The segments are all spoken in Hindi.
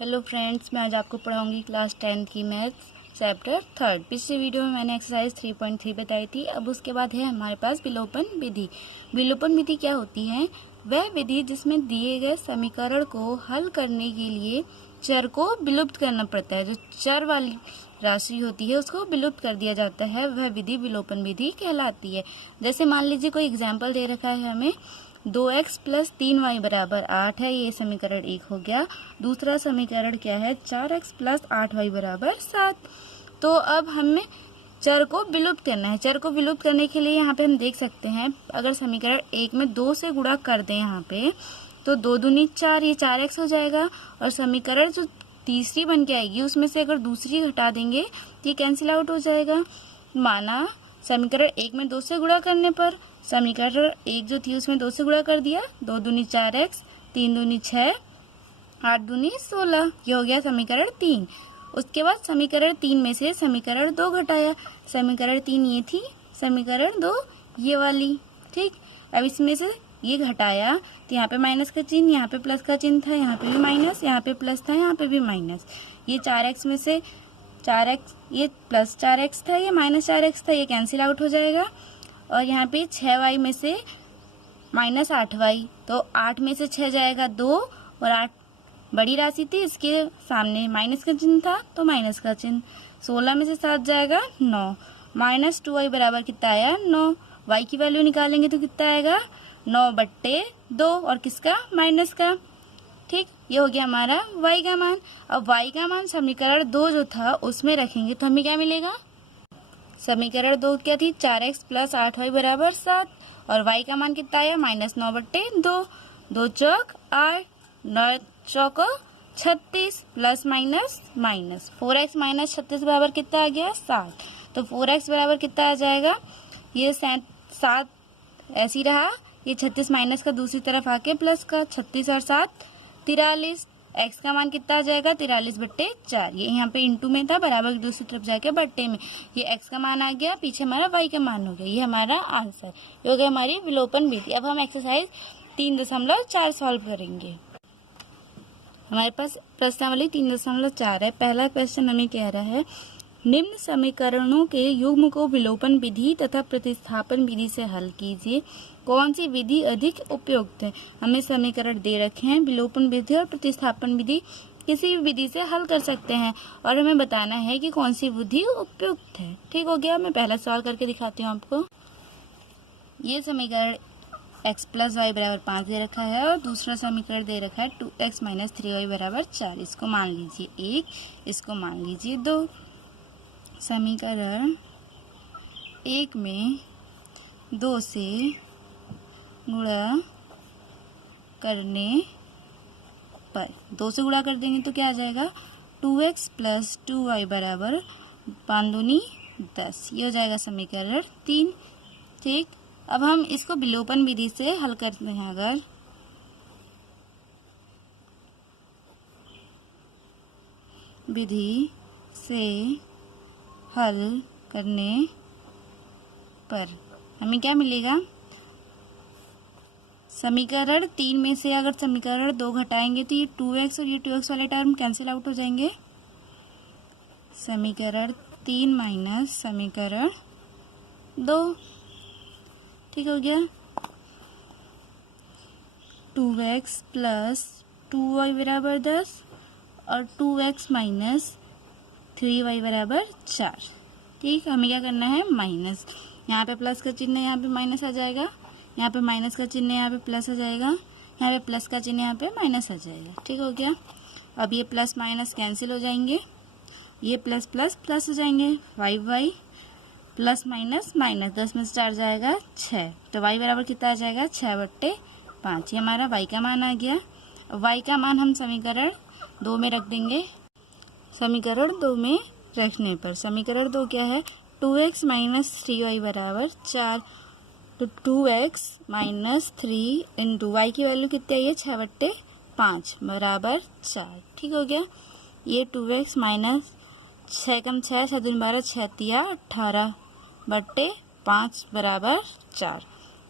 हेलो फ्रेंड्स, मैं आज आपको पढ़ाऊंगी क्लास 10 की मैथ्स चैप्टर 3। पिछले वीडियो में मैंने एक्सरसाइज 3.3 बताई थी। अब उसके बाद है हमारे पास विलोपन विधि। विलोपन विधि क्या होती है? वह विधि जिसमें दिए गए समीकरण को हल करने के लिए चर को विलुप्त करना पड़ता है। जो चर वाली राशि होती है उसको विलुप्त कर दिया जाता है, वह विधि विलोपन विधि कहलाती है। जैसे मान लीजिए कोई एग्जाम्पल दे रखा है हमें 2x + 3y = 8 है, ये समीकरण 1 हो गया। दूसरा समीकरण क्या है? 4x + 8y = 7। तो अब हमें चर को विलुप्त करना है। चर को विलुप्त करने के लिए यहाँ पे हम देख सकते हैं, अगर समीकरण 1 में 2 से गुणा कर दें यहाँ पे, तो 2 दूनी 4, ये 4x हो जाएगा। और समीकरण जो तीसरी बन के आएगी उसमें से अगर दूसरी घटा देंगे तो ये कैंसिल आउट हो जाएगा। माना समीकरण 1 में 2 से गुणा करने पर समीकरण 1 जो थी उसमें 2 से गुणा कर दिया, 2 दूनी 4x, 3 दूनी 6, 8 दूनी 16, ये हो गया समीकरण 3। उसके बाद समीकरण 3 में से समीकरण 2 घटाया। समीकरण 3 ये थी, समीकरण 2 ये वाली, ठीक। अब इसमें से ये घटाया तो यहाँ पे माइनस का चिन्ह, यहाँ पे प्लस का चिन्ह था, यहाँ पे भी माइनस, यहाँ पे प्लस था, यहाँ पे भी माइनस। ये 4x में से 4x, ये प्लस 4x था, ये माइनस 4x था, ये कैंसिल आउट हो जाएगा। और यहाँ पे 6y में से माइनस 8y, तो 8 में से 6 जाएगा 2, और 8 बड़ी राशि थी, इसके सामने माइनस का चिन्ह था तो माइनस का चिन्ह। 16 में से 7 जाएगा 9, माइनस 2y बराबर कितना आया? 9। y की वैल्यू निकालेंगे तो कितना आएगा? 9/2, और किसका? माइनस का, ठीक। ये हो गया हमारा y का मान। अब y का मान समीकरण 2 जो था उसमें रखेंगे तो हमें क्या मिलेगा? समीकरण 2 क्या थी? 4x + 8y = 7, और y का मान कितना आया? -9/2। 2 चौक 8, 9 चौक 36, प्लस माइनस माइनस 4x - 36 बराबर कितना आ गया? 7। तो 4x बराबर कितना आ जाएगा? ये 7 ऐसे ही रहा, ये 36 माइनस का दूसरी तरफ आके प्लस का, 36 और 7 43। x का मान कितना आ जाएगा? 43/4। ये यहाँ पे इंटू में था, बराबर की दूसरी तरफ जाके बट्टे में, ये x का मान आ गया, पीछे हमारा y का मान हो गया। ये हमारा आंसर, ये हो गया हमारी विलोपन विधि। अब हम एक्सरसाइज 3.4 सॉल्व करेंगे। हमारे पास प्रश्नावली 3.4 है। पहला क्वेश्चन हमें कह रहा है, निम्न समीकरणों के युग्म को विलोपन विधि तथा प्रतिस्थापन विधि से हल कीजिए। कौन सी विधि अधिक उपयुक्त है? हमें समीकरण दे रखे हैं, विलोपन विधि और प्रतिस्थापन विधि किसी भी विधि से हल कर सकते हैं, और हमें बताना है कि कौन सी विधि उपयुक्त है। ठीक हो गया, मैं पहला सवाल करके दिखाती हूँ आपको। ये समीकरण x + y = 5 दे रखा है, और दूसरा समीकरण दे रखा है 2x - 3y = 4। इसको मान लीजिए 1, इसको मान लीजिए 2। समीकरण 1 में 2 से गुणा करने पर, 2 से गुणा कर देंगे तो क्या आ जाएगा? 2x + 2y = 5 दूनी 10, ये हो जाएगा समीकरण 3, ठीक। अब हम इसको विलोपन विधि से हल करते हैं। अगर विधि से हल करने पर हमें क्या मिलेगा? समीकरण 3 में से अगर समीकरण 2 घटाएंगे तो ये 2x और ये 2x वाले टर्म कैंसिल आउट हो जाएंगे। समीकरण 3 माइनस समीकरण 2, ठीक हो गया। 2x + 2y = 10, और 2x - 3y = 4, ठीक। हमें क्या करना है? माइनस, यहाँ पे प्लस का चिन्ह है, यहाँ पे माइनस आ जाएगा, यहाँ पे माइनस का चिन्ह है, यहाँ पे प्लस आ जाएगा, यहाँ पे प्लस का चिन्ह, यहाँ पे माइनस आ जाएगा, ठीक हो गया। अब ये प्लस माइनस कैंसिल हो जाएंगे, ये प्लस प्लस प्लस हो जाएंगे, 5y प्लस माइनस माइनस, 10 में से 4 जाएगा 6, तो y बराबर कितना आ जाएगा? 6/5। ये हमारा y का मान आ गया। y का मान हम समीकरण 2 में रख देंगे। समीकरण 2 में रखने पर समीकरण 2 क्या है? 2x - 3y = 4, तो 2x - 3 इंटू y की वैल्यू कितनी आई है? 6/5 = 4, ठीक हो गया। ये 2x - 6 कम 6, 6 दूनी 12, 6 तिया 18/5 = 4।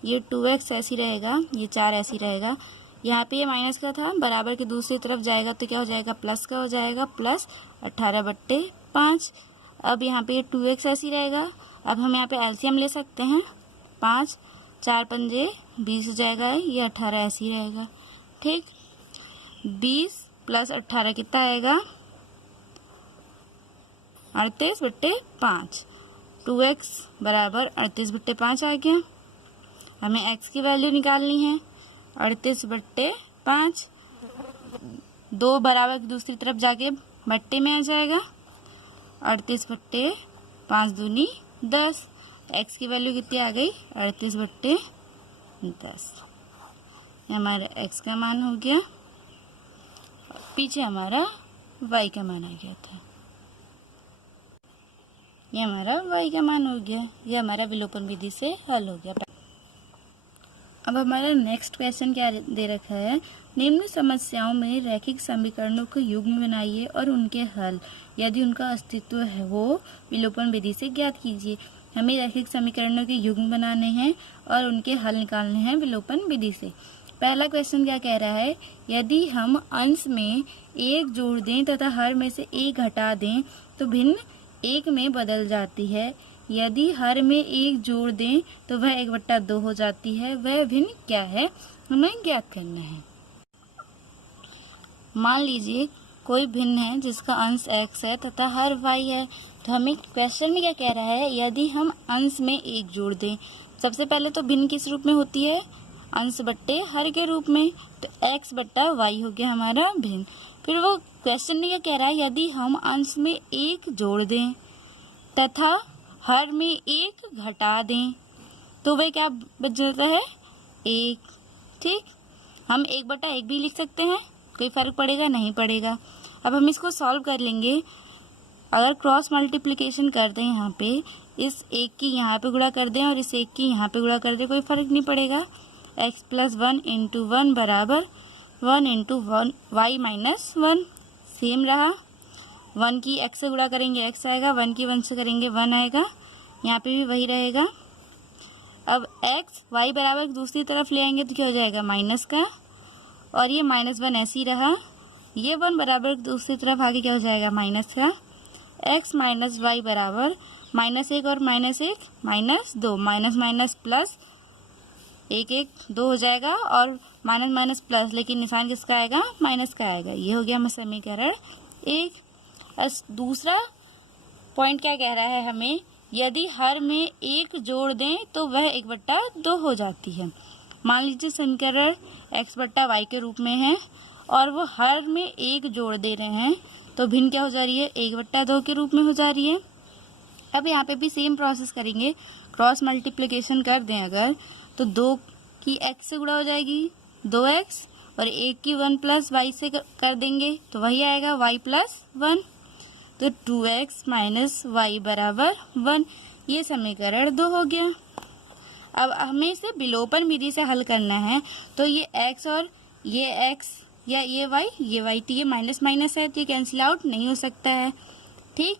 ये 2x ऐसी रहेगा, ये 4 ऐसी रहेगा, यहाँ पे ये माइनस का था, बराबर की दूसरी तरफ जाएगा तो क्या हो जाएगा, प्लस का हो जाएगा, प्लस 18/5। अब यहाँ पे 2x ऐसी रहेगा। अब हम यहाँ पे एलसीएम ले सकते हैं, 5 4 पंजे 20 हो जाएगा, ये 18 ऐसी रहेगा। ठीक, 20 + 18 कितना आएगा, 38/5। 2x बराबर 38/5 आ गया। हमें x की वैल्यू निकालनी है, 38/5। 2 बराबर की दूसरी तरफ जाके बट्टे में आ जाएगा, 38/5 दूनी 10। x की वैल्यू कितनी आ गई, 38/10। हमारा x का मान हो गया, पीछे हमारा y का मान आ गया था। ये हमारा y का मान हो गया, ये हमारा विलोपन विधि से हल हो गया। अब हमारा नेक्स्ट क्वेश्चन क्या दे रखा है, निम्न समस्याओं में रैखिक समीकरणों को युग्म बनाइए और उनके हल, यदि उनका अस्तित्व है वो विलोपन विधि से ज्ञात कीजिए। हमें रैखिक समीकरणों के युग्म बनाने हैं और उनके हल निकालने हैं विलोपन विधि से। पहला क्वेश्चन क्या कह रहा है, यदि हम अंश में 1 जोड़ दें तथा हर में से 1 घटा दें तो भिन्न 1 में बदल जाती है। यदि हर में 1 जोड़ दें तो वह 1/2 हो जाती है। वह भिन्न क्या है, हमें ज्ञात करना है। मान लीजिए कोई भिन्न है जिसका अंश x है तथा हर y है। तो हमें क्वेश्चन में क्या कह रहा है, यदि हम अंश में 1 जोड़ दें, सबसे पहले तो भिन्न किस रूप में होती है, अंश बट्टे हर के रूप में, तो x/y हो गया हमारा भिन्न। फिर वो क्वेश्चन में क्या कह रहा है, यदि हम अंश में 1 जोड़ दें तथा हर में 1 घटा दें तो वह क्या बच जाता है, 1। ठीक, हम 1/1 भी लिख सकते हैं, कोई फर्क पड़ेगा नहीं पड़ेगा। अब हम इसको सॉल्व कर लेंगे। अगर क्रॉस मल्टीप्लिकेशन कर दें, यहाँ पे इस 1 की यहाँ पे गुणा कर दें और इस 1 की यहाँ पे गुणा कर दें, कोई फर्क नहीं पड़ेगा। x + 1 × 1 बराबर 1 × 1 y - 1 सेम रहा। 1 की x से गुणा करेंगे x आएगा, 1 की 1 से करेंगे 1 आएगा, यहाँ पे भी वही रहेगा। अब x y बराबर दूसरी तरफ ले आएंगे तो क्या हो जाएगा, माइनस का, और ये -1 ऐसे ही रहा। ये 1 बराबर दूसरी तरफ आगे क्या हो जाएगा, माइनस का। x - y बराबर -1 और -1 -2, माइनस प्लस 1 1 2 हो जाएगा, और माइनस प्लस, लेकिन निशान किसका आएगा, माइनस का आएगा। ये हो गया हमें समीकरण 1। दूसरा पॉइंट क्या कह रहा है हमें, यदि हर में 1 जोड़ दें तो वह 1/2 हो जाती है। मान लीजिए समीकरण x/y के रूप में है और वो हर में 1 जोड़ दे रहे हैं, तो भिन्न क्या हो जा रही है, 1/2 के रूप में हो जा रही है। अब यहाँ पे भी सेम प्रोसेस करेंगे, क्रॉस मल्टीप्लिकेशन कर दें अगर, तो 2 की x से गुणा हो जाएगी 2x, और 1 की 1 + y से कर देंगे तो वही आएगा y + 1, तो 2x - y बराबर 1। ये समीकरण 2 हो गया। अब हमें इसे विलोपन विधि से हल करना है, तो ये x और ये x या ये y, तो ये माइनस है, तो ये कैंसिल आउट नहीं हो सकता है। ठीक,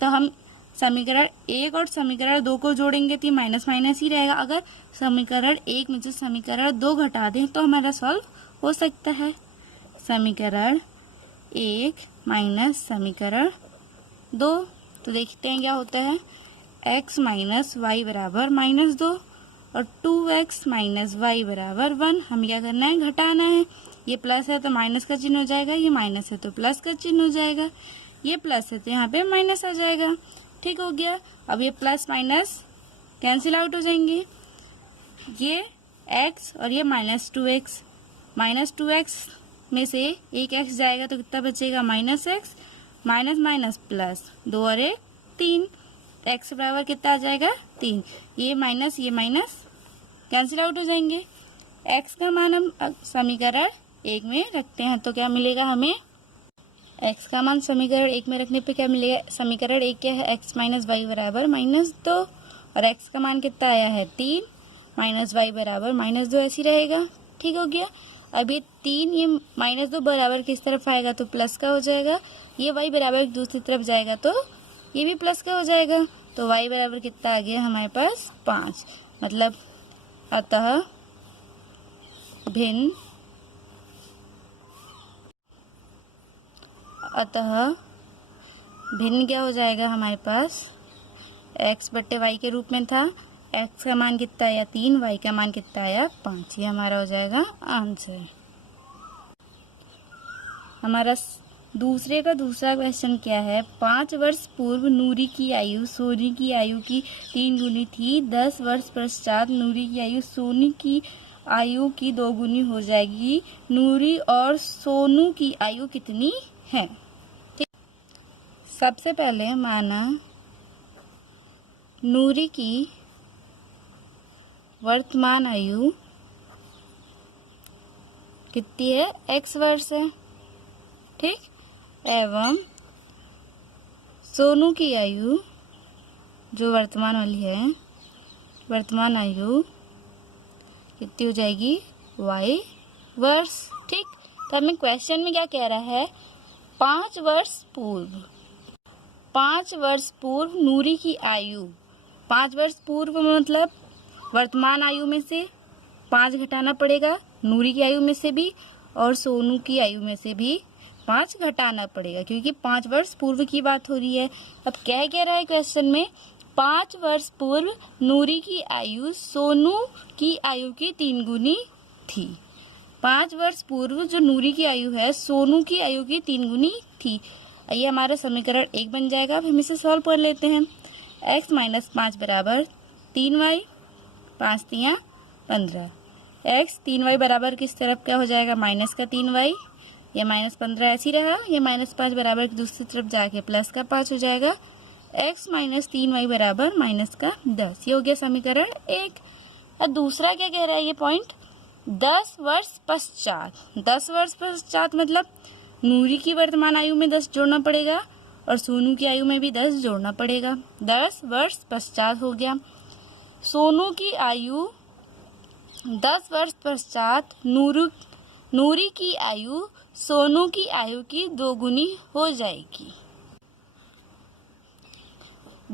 तो हम समीकरण 1 और समीकरण 2 को जोड़ेंगे तो ये माइनस ही रहेगा। अगर समीकरण 1 में से समीकरण 2 घटा दें तो हमारा सॉल्व हो सकता है। समीकरण 1 - समीकरण 2, तो देखते हैं क्या होता है। x - y बराबर -2 और 2x - y बराबर 1। हमें क्या करना है, घटाना है। ये प्लस है तो माइनस का चिन्ह हो जाएगा, ये माइनस है तो प्लस का चिन्ह हो जाएगा, ये प्लस है तो यहाँ पे माइनस आ जाएगा। ठीक हो गया। अब ये प्लस माइनस कैंसिल आउट हो जाएंगे, ये x और ये -2x, -2x में से एक x जाएगा तो कितना बचेगा, -x, माइनस प्लस 2 और 1 3, x बराबर कितना आ जाएगा, 3। ये माइनस कैंसिल आउट हो जाएंगे। x का मान हम समीकरण 1 में रखते हैं तो क्या मिलेगा हमें, x का मान समीकरण 1 में रखने पे क्या मिलेगा, समीकरण 1 क्या है, x - y बराबर -2, और x का मान कितना आया है 3, -y बराबर -2 ऐसी रहेगा। ठीक हो गया। अब ये 3, ये -2 बराबर किस तरफ आएगा तो प्लस का हो जाएगा, ये y बराबर दूसरी तरफ जाएगा तो ये भी प्लस का हो जाएगा, तो y बराबर कितना आ गया हमारे पास 5। मतलब अतः भिन्न अतः भिन्न क्या हो जाएगा हमारे पास, x बट्टे y के रूप में था। x का मान कितना आया 3, y का मान कितना आया 5। ये हमारा हो जाएगा आंसर। हमारा दूसरे का दूसरा क्वेश्चन क्या है, 5 वर्ष पूर्व नूरी की आयु सोनी की आयु की 3 गुनी थी। 10 वर्ष पश्चात नूरी की आयु सोनी की आयु की 2 गुनी हो जाएगी। नूरी और सोनू की आयु कितनी है? ठीक, सबसे पहले माना नूरी की वर्तमान आयु कितनी है, x वर्ष है, ठीक, एवं सोनू की आयु जो वर्तमान वाली है, वर्तमान आयु कितनी हो जाएगी, y वर्ष। ठीक, तो हमें क्वेश्चन में क्या कह रहा है, 5 वर्ष पूर्व, 5 वर्ष पूर्व नूरी की आयु, 5 वर्ष पूर्व मतलब वर्तमान आयु में से 5 घटाना पड़ेगा, नूरी की आयु में से भी और सोनू की आयु में से भी 5 घटाना पड़ेगा, क्योंकि 5 वर्ष पूर्व की बात हो रही है। अब क्या कह रहा है क्वेश्चन में, 5 वर्ष पूर्व नूरी की आयु सोनू की आयु की 3 गुनी थी। 5 वर्ष पूर्व जो नूरी की आयु है सोनू की आयु की 3 गुनी थी। ये हमारा समीकरण 1 बन जाएगा। अब हम इसे सॉल्व कर लेते हैं। x माइनस 5 बराबर 3y, 5 तियाँ 15। x 3y बराबर किस तरफ क्या हो जाएगा, माइनस का 3y, ये माइनस 15 ऐसी रहा, ये माइनस 5 बराबर दूसरी तरफ जाके प्लस का 5 हो जाएगा। x माइनस 3y बराबर माइनस का 10। ये हो गया समीकरण 1। और दूसरा क्या कह रहा है ये पॉइंट, 10 वर्ष पश्चात, 10 वर्ष पश्चात मतलब नूरी की वर्तमान आयु में 10 जोड़ना पड़ेगा और सोनू की आयु में भी 10 जोड़ना पड़ेगा। 10 वर्ष पश्चात हो गया। सोनू की आयु 10 वर्ष पश्चात नूरी की आयु सोनू की आयु की 2 गुनी हो जाएगी।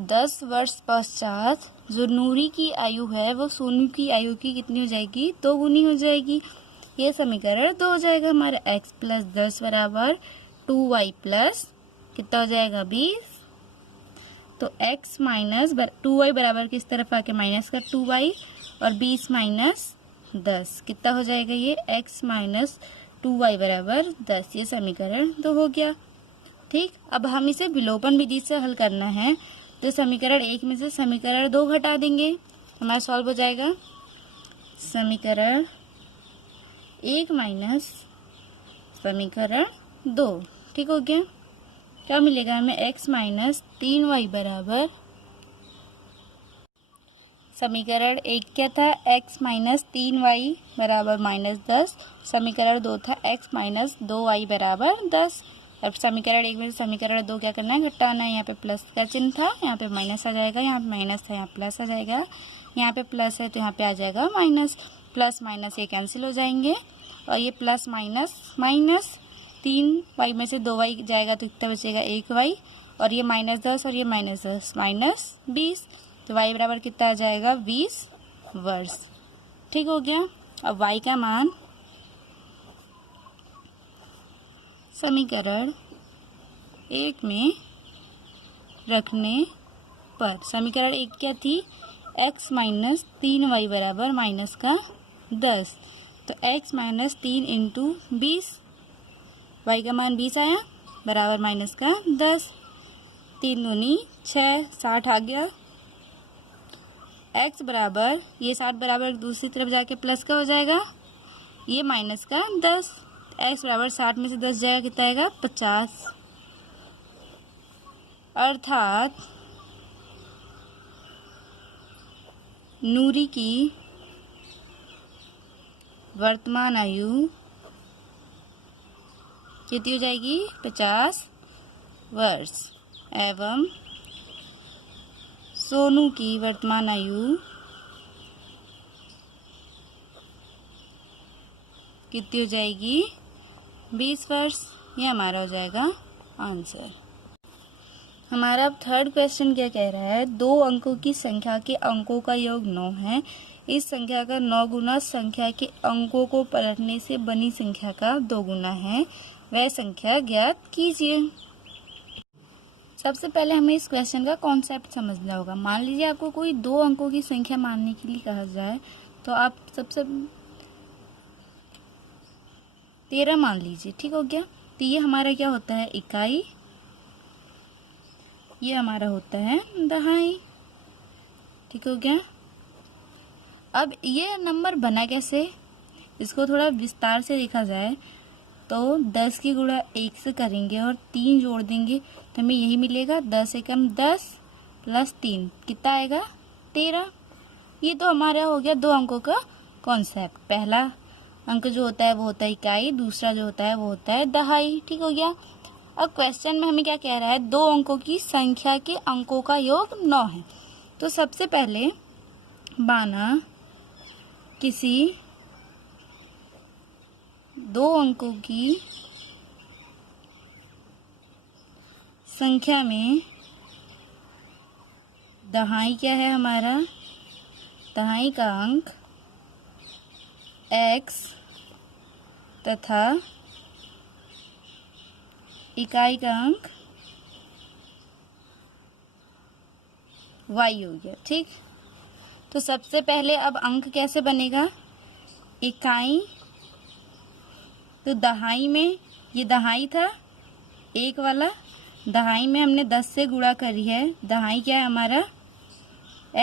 10 वर्ष पश्चात जो नूरी की आयु है वो सोनू की आयु की कितनी हो जाएगी, 2 गुनी हो जाएगी। ये समीकरण 2 हो जाएगा हमारा। x प्लस 10 बराबर 2y प्लस कितना हो जाएगा 20। तो x माइनस 2y बराबर किस तरफ आके माइनस का 2y और 20 माइनस 10 कितना हो जाएगा ये x माइनस 2y बराबर 10। ये समीकरण 2 हो गया। ठीक, अब हम इसे विलोपन विधि से हल करना है। तो समीकरण 1 में से समीकरण 2 घटा देंगे, हमारा सॉल्व हो जाएगा समीकरण 1 माइनस समीकरण 2। ठीक हो गया। क्या मिलेगा हमें, x माइनस 3y बराबर, समीकरण 1 क्या था, x माइनस 3y बराबर माइनस 10। समीकरण 2 था x माइनस 2y बराबर 10। अब समीकरण 1 में समीकरण 2 क्या करना है, घटाना है। यहाँ पे प्लस का चिन्ह था, यहाँ पे माइनस आ जाएगा, यहाँ पे माइनस था, यहाँ प्लस आ जाएगा, यहाँ पे प्लस है तो यहाँ पे आ जाएगा माइनस। प्लस माइनस ये कैंसिल हो जाएंगे और ये प्लस माइनस माइनस 3y में से 2y जाएगा तो कितना बचेगा 1y और ये माइनस 10 और ये माइनस 10 माइनस 20। तो y बराबर कितना आ जाएगा 20 वर्ष। ठीक हो गया। अब y का मान समीकरण 1 में रखने पर, समीकरण 1 क्या थी, x माइनस 3y बराबर माइनस का 10। तो x माइनस 3 इंटू 20, y का मान 20 आया बराबर माइनस का 10। 3 दूनी 6, 60 आ गया। x बराबर ये 60 बराबर दूसरी तरफ जाके प्लस का हो जाएगा, ये माइनस का 10। x बराबर 60 में से 10 जाएगा कितना आएगा 50। अर्थात नूरी की वर्तमान आयु कितनी हो जाएगी 50 वर्ष एवं सोनू की वर्तमान आयु कितनी हो जाएगी 20 वर्ष। ये हमारा हो जाएगा आंसर। हमारा अब थर्ड क्वेश्चन क्या कह रहा है, 2 अंकों की संख्या के अंकों का योग 9 है। इस संख्या का 9 गुना संख्या के अंकों को पलटने से बनी संख्या का 2 गुना है। वह संख्या ज्ञात कीजिए। सबसे पहले हमें इस क्वेश्चन का कॉन्सेप्ट समझना होगा। मान लीजिए आपको कोई 2 अंकों की संख्या मानने के लिए कहा जाए, तो आप सबसे 13 मान लीजिए, ठीक हो गया। तो ये हमारा क्या होता है, इकाई, ये हमारा होता है दहाई, ठीक हो गया। अब ये नंबर बना कैसे, इसको थोड़ा विस्तार से देखा जाए तो 10 की गुणा 1 से करेंगे और 3 जोड़ देंगे तो हमें यही मिलेगा, 10 एकम 10 प्लस 3 कितना आएगा, 13। ये तो हमारा हो गया 2 अंकों का कॉन्सेप्ट। पहला अंक जो होता है वो होता है इकाई, दूसरा जो होता है वो होता है दहाई, ठीक हो गया। अब क्वेश्चन में हमें क्या कह रहा है, 2 अंकों की संख्या के अंकों का योग 9 है। तो सबसे पहले माना किसी 2 अंकों की संख्या में दहाई क्या है हमारा, दहाई का अंक x तथा इकाई का अंक y हो गया, ठीक। तो सबसे पहले अब अंक कैसे बनेगा, इकाई, तो दहाई में, ये दहाई था एक वाला, दहाई में हमने 10 से गुणा करी है, दहाई क्या है हमारा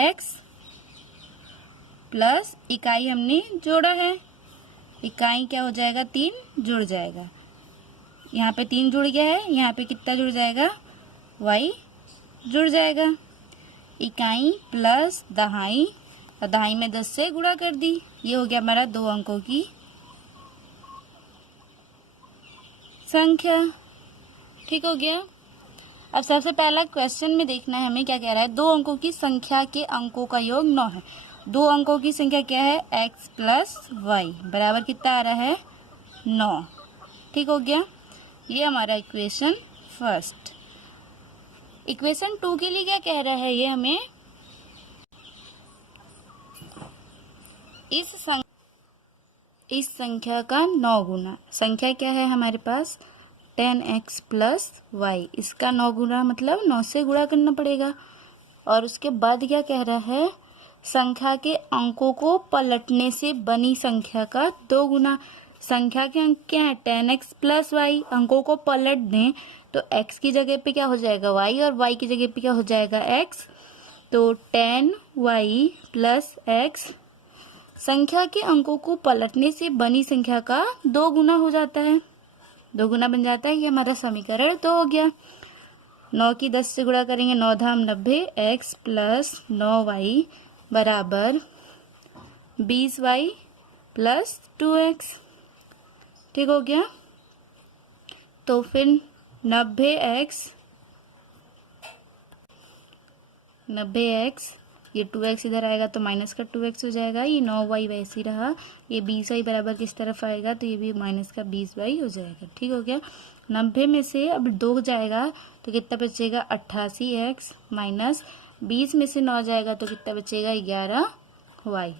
x प्लस इकाई हमने जोड़ा है, इकाई क्या हो जाएगा, 3 जुड़ जाएगा, यहाँ पे 3 जुड़ गया है, यहाँ पे कितना जुड़ जाएगा, y जुड़ जाएगा। इकाई प्लस दहाई, और दहाई में 10 से गुणा कर दी, ये हो गया हमारा 2 अंकों की संख्या, ठीक हो गया। अब सबसे पहला क्वेश्चन में देखना है हमें क्या कह रहा है, 2 अंकों की संख्या के अंकों का योग 9 है। 2 अंकों की संख्या क्या है, x प्लस वाई बराबर कितना आ रहा है, 9, ठीक हो गया। ये हमारा इक्वेशन फर्स्ट। इक्वेशन 2 के लिए क्या कह रहा है, ये हमें इस संख्या का 9 गुना, संख्या क्या है हमारे पास 10x प्लस वाई, इसका 9 गुना मतलब 9 से गुणा करना पड़ेगा। और उसके बाद क्या कह रहा है, संख्या के अंकों को पलटने से बनी संख्या का 2 गुना। संख्या के अंक क्या है 10x प्लस वाई, अंकों को पलट दें तो x की जगह पे क्या हो जाएगा y, और y की जगह पे क्या हो जाएगा x, तो 10y प्लस x संख्या के अंकों को पलटने से बनी संख्या का 2 गुना हो जाता है, 2 गुना बन जाता है। ये हमारा समीकरण 2 हो गया। 9 की 10 से गुणा करेंगे, 9 धाम 90, x प्लस 9y बराबर 20y प्लस 2x, ठीक हो गया। तो फिर 90x, ये 2x इधर आएगा तो माइनस का 2x हो जाएगा, ये 9y वैसे ही रहा, ये 20y बराबर किस तरफ आएगा, तो ये भी माइनस का 20y हो जाएगा, ठीक हो गया। 90 में से अब 2 जाएगा तो कितना बचेगा 88x, माइनस 20 में से 9 जाएगा तो कितना बचेगा 11y।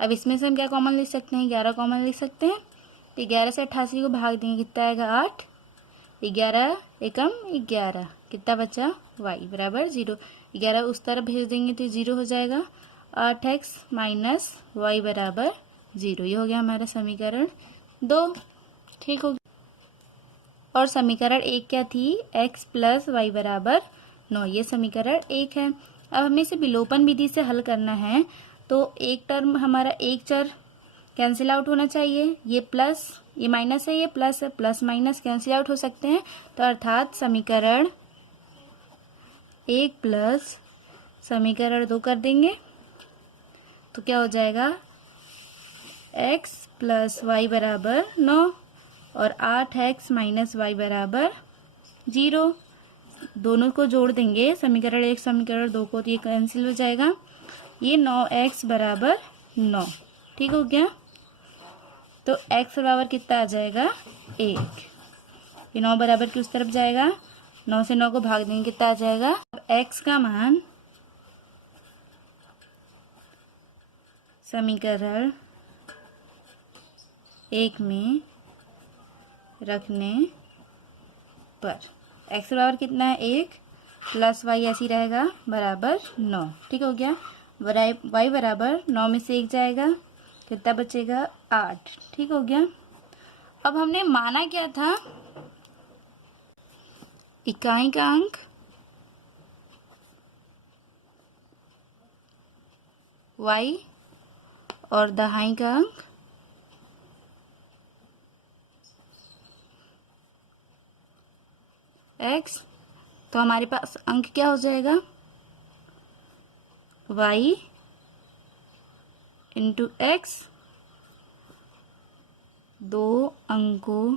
अब इसमें से हम क्या कॉमन लिख सकते हैं, 11 कॉमन लिख सकते हैं, तो 11 से 88 को भाग देंगे कितना आएगा 8, 11 एकम 11, कितना बचा y बराबर 0, 11 उस तरफ भेज देंगे तो 0 हो जाएगा, 8x माइनस वाई बराबर 0, ये हो गया हमारा समीकरण 2, ठीक हो गया। और समीकरण 1 क्या थी, x प्लस वाई बराबर 9, ये समीकरण 1 है। अब हमें इसे विलोपन विधि से हल करना है, तो एक टर्म हमारा एक चर कैंसिल आउट होना चाहिए, ये प्लस ये माइनस है, ये प्लस है, प्लस माइनस कैंसिल आउट हो सकते हैं, तो अर्थात समीकरण 1 प्लस समीकरण 2 कर देंगे तो क्या हो जाएगा, x प्लस वाई बराबर 9 और 8x माइनस वाई बराबर 0, दोनों को जोड़ देंगे समीकरण 1 समीकरण 2 को, तो ये कैंसिल हो जाएगा, ये 9x बराबर 9, ठीक हो गया। तो x बराबर कितना आ जाएगा 1, ये 9 बराबर की उस तरफ जाएगा, 9 से 9 को भाग देंगे कितना आ जाएगा, अब x का मान समीकरण 1 में रखने पर। x बराबर कितना है 1 प्लस y ऐसी रहेगा बराबर 9। ठीक हो गया। y बराबर 9 में से 1 जाएगा, कितना बचेगा 8। ठीक हो गया। अब हमने माना क्या था, इकाई का अंक y और दहाई का अंक x। तो हमारे पास अंक क्या हो जाएगा y इंटू एक्स, दो अंकों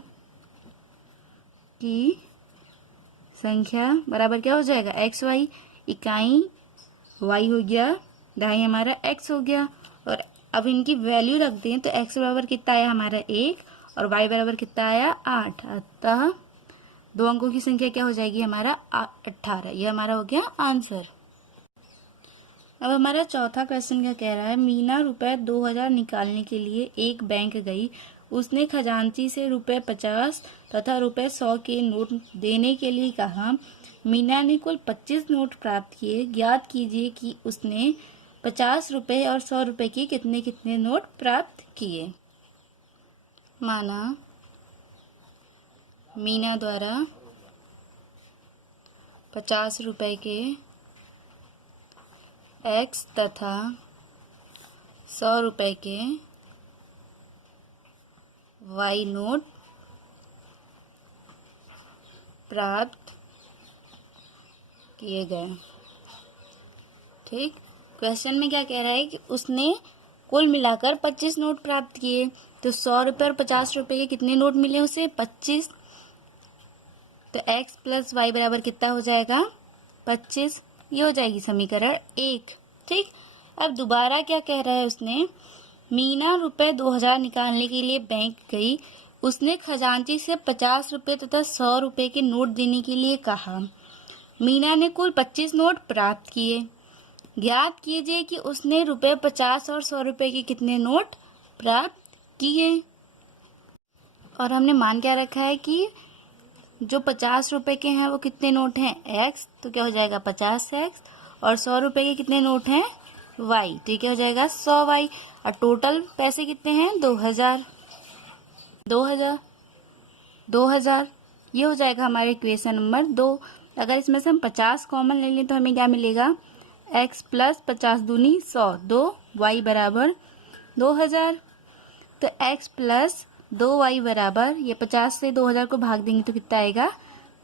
की संख्या बराबर क्या हो जाएगा एक्स वाई। इकाई y हो गया, दहाई हमारा x हो गया। और अब इनकी वैल्यू रख दें तो x बराबर कितना आया हमारा 1 और y बराबर कितना आया 8। अतः दो अंकों की संख्या क्या हो जाएगी हमारा 18। ये हमारा हो गया आंसर। अब हमारा चौथा क्वेश्चन क्या कह रहा है, मीना रुपए 2000 निकालने के लिए एक बैंक गई। उसने खजांची से रुपए 50 तथा रुपए 100 के नोट देने के लिए कहा। मीना ने कुल 25 नोट प्राप्त किए। ज्ञात कीजिए कि उसने 50 रुपए और 100 रुपए के कितने कितने नोट प्राप्त किए। माना मीना द्वारा 50 रुपए के x तथा 100 रुपए के y नोट प्राप्त किए गए। ठीक, क्वेश्चन में क्या कह रहा है कि उसने कुल मिलाकर 25 नोट प्राप्त किए। तो 100 रुपये और 50 रुपए के कितने नोट मिले उसे 25। तो x प्लस वाई बराबर कितना हो जाएगा 25। ये हो जाएगी समीकरण 1। ठीक, अब दोबारा क्या कह रहा है उसने, मीना रुपए 2000 निकालने के लिए बैंक गई। उसने खजांची से 50 रुपए तथा 100 रुपए के नोट देने के लिए कहा। मीना ने कुल 25 नोट प्राप्त किए। ज्ञात कीजिए कि उसने रुपए 50 और 100 रुपए के कितने नोट प्राप्त किए। और हमने मान क्या रखा है कि जो 50 रुपए के हैं वो कितने नोट हैं x, तो क्या हो जाएगा 50x। और 100 रुपए के कितने नोट हैं y, तो क्या हो जाएगा 100y। और टोटल पैसे कितने हैं 2000। 2000 ये हो जाएगा हमारे इक्वेशन नंबर 2। अगर इसमें से हम 50 कॉमन ले लें तो हमें क्या मिलेगा x प्लस 50 दूनी 100, 2y बराबर 2000। तो x प्लस 2y बराबर, ये 50 से 2000 को भाग देंगे तो कितना आएगा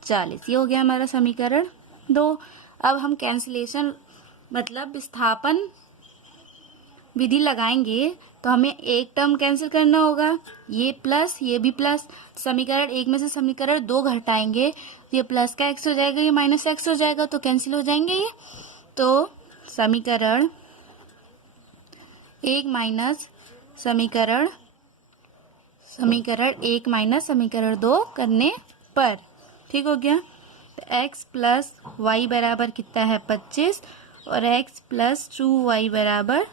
40। ये हो गया हमारा समीकरण 2। अब हम कैंसिलेशन मतलब विस्थापन विधि लगाएंगे तो हमें एक टर्म कैंसिल करना होगा, ये प्लस ये भी प्लस। समीकरण 1 में से समीकरण 2 घटाएंगे, ये प्लस का x हो जाएगा, ये माइनस x हो जाएगा, तो कैंसिल हो जाएंगे ये। तो समीकरण 1 माइनस समीकरण 1 माइनस समीकरण 2 करने पर। ठीक हो गया। तो x प्लस वाई बराबर कितना है 25 और x प्लस 2y बराबर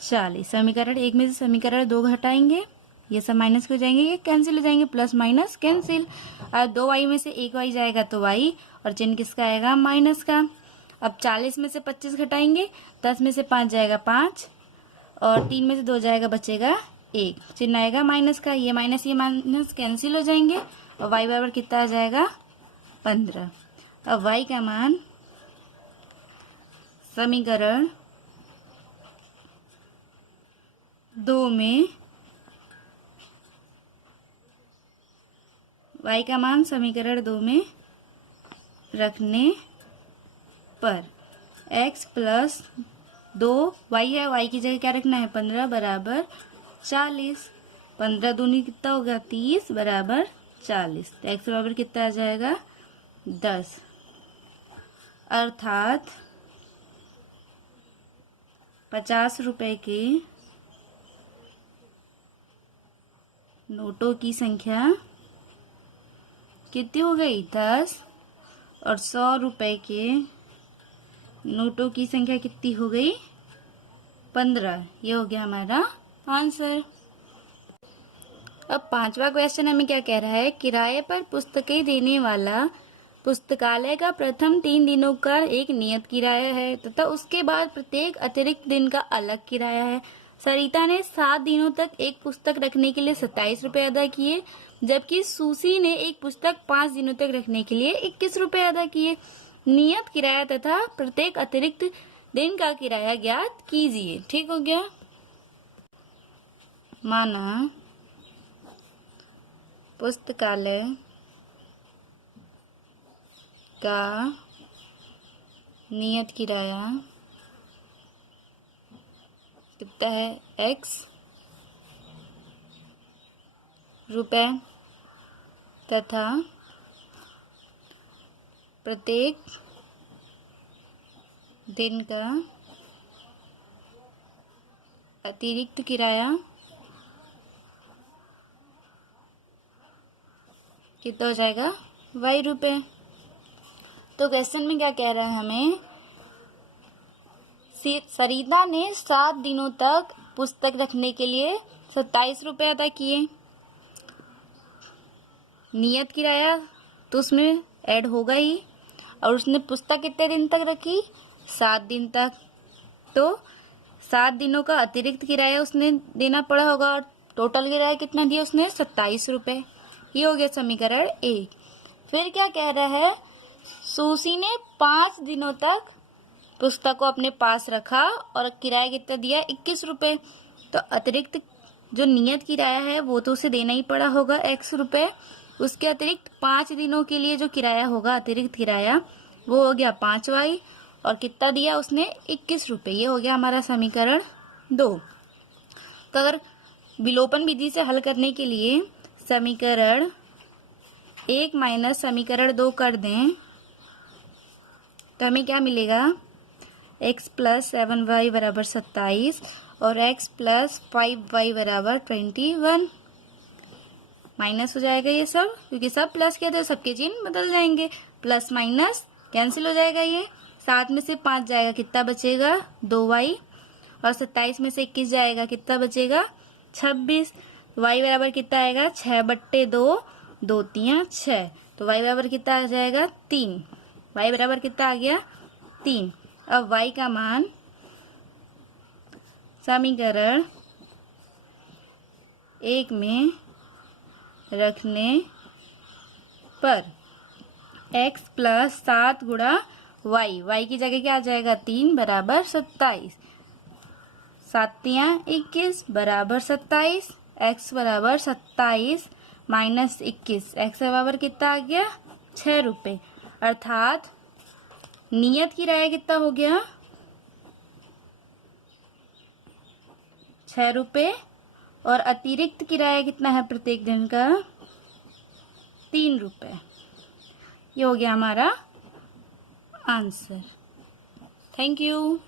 40। समीकरण 1 में से समीकरण 2 घटाएंगे, ये सब माइनस हो जाएंगे, ये कैंसिल हो जाएंगे, प्लस माइनस कैंसिल। अब 2y में से 1y जाएगा तो y और चिन्ह किसका आएगा माइनस का। अब 40 में से 25 घटाएंगे, 10 में से 5 जाएगा 5 और 3 में से 2 जाएगा बचेगा 1, चिन्ह आएगा माइनस का। ये माइनस कैंसिल हो जाएंगे और y बराबर कितना आ जाएगा 15। अब y का मान समीकरण 2 में y का मान समीकरण 2 में रखने पर x प्लस 2y है, y की जगह क्या रखना है 15 बराबर 40। 15 दूनी कितना होगा 30 बराबर 40। तो x बराबर कितना आ जाएगा 10। अर्थात 50 रुपए के नोटों की संख्या कितनी हो गई 10 और 100 रुपए के नोटों की संख्या कितनी हो गई 15। ये हो गया हमारा आंसर। अब 5वां क्वेश्चन हमें क्या कह रहा है, किराए पर पुस्तकें देने वाला पुस्तकालय का प्रथम 3 दिनों का एक नियत किराया है तथा उसके बाद प्रत्येक अतिरिक्त दिन का अलग किराया है। सरिता ने 7 दिनों तक एक पुस्तक रखने के लिए 27 रुपए अदा किए, जबकि सूसी ने एक पुस्तक 5 दिनों तक रखने के लिए 21 रुपए अदा किए। नियत किराया तथा प्रत्येक अतिरिक्त दिन का किराया ज्ञात कीजिए। ठीक हो गया। माना पुस्तकालय का नियत किराया कितना है, x रुपए तथा प्रत्येक दिन का अतिरिक्त किराया कितना हो जाएगा, y रुपए। तो क्वेश्चन में क्या कह रहा है हमें, सरिता ने 7 दिनों तक पुस्तक रखने के लिए 27 रुपए अदा किए। नियत किराया तो उसमें ऐड होगा ही, और उसने पुस्तक कितने दिन तक रखी, 7 दिन तक। तो 7 दिनों का अतिरिक्त किराया उसने देना पड़ा होगा, और टोटल किराया कितना दिया उसने, 27 रुपए। ये हो गया समीकरण 1। फिर क्या कह रहा है, सूसी ने 5 दिनों तक पुस्तक को अपने पास रखा और किराया कितना दिया, 21 रुपए। तो अतिरिक्त जो नियत किराया है वो तो उसे देना ही पड़ा होगा, x रुपए। उसके अतिरिक्त 5 दिनों के लिए जो किराया होगा अतिरिक्त किराया, वो हो गया 5y, और कितना दिया उसने, 21 रुपए। ये हो गया हमारा समीकरण 2। तो अगर विलोपन विधि से हल करने के लिए समीकरण 1 माइनस समीकरण 2 कर दें तो हमें क्या मिलेगा, x प्लस 7y बराबर 27 और x प्लस 5y बराबर 21। माइनस हो जाएगा ये सब, क्योंकि सब प्लस किया तो सबके चिन्ह बदल जाएंगे, प्लस माइनस कैंसिल हो जाएगा। ये 7 में से 5 जाएगा, कितना बचेगा, 2y, और 27 में से 21 जाएगा, कितना बचेगा, 26। y बराबर कितना आएगा, 6/2, 2 3 6। तो y बराबर कितना आ जाएगा, 3। y बराबर कितना आ गया, 3। अब y का मान समीकरण 1 में रखने पर x प्लस 7 गुणा y की जगह क्या आ जाएगा, 3 बराबर 27। 7 21 बराबर 27, x बराबर 27 माइनस 21, x बराबर कितना आ गया, 6 रुपये। अर्थात नियत किराया कितना हो गया, 6 रुपये, और अतिरिक्त किराया कितना है प्रत्येक दिन का, 3 रुपये। ये हो गया हमारा आंसर। Thank you.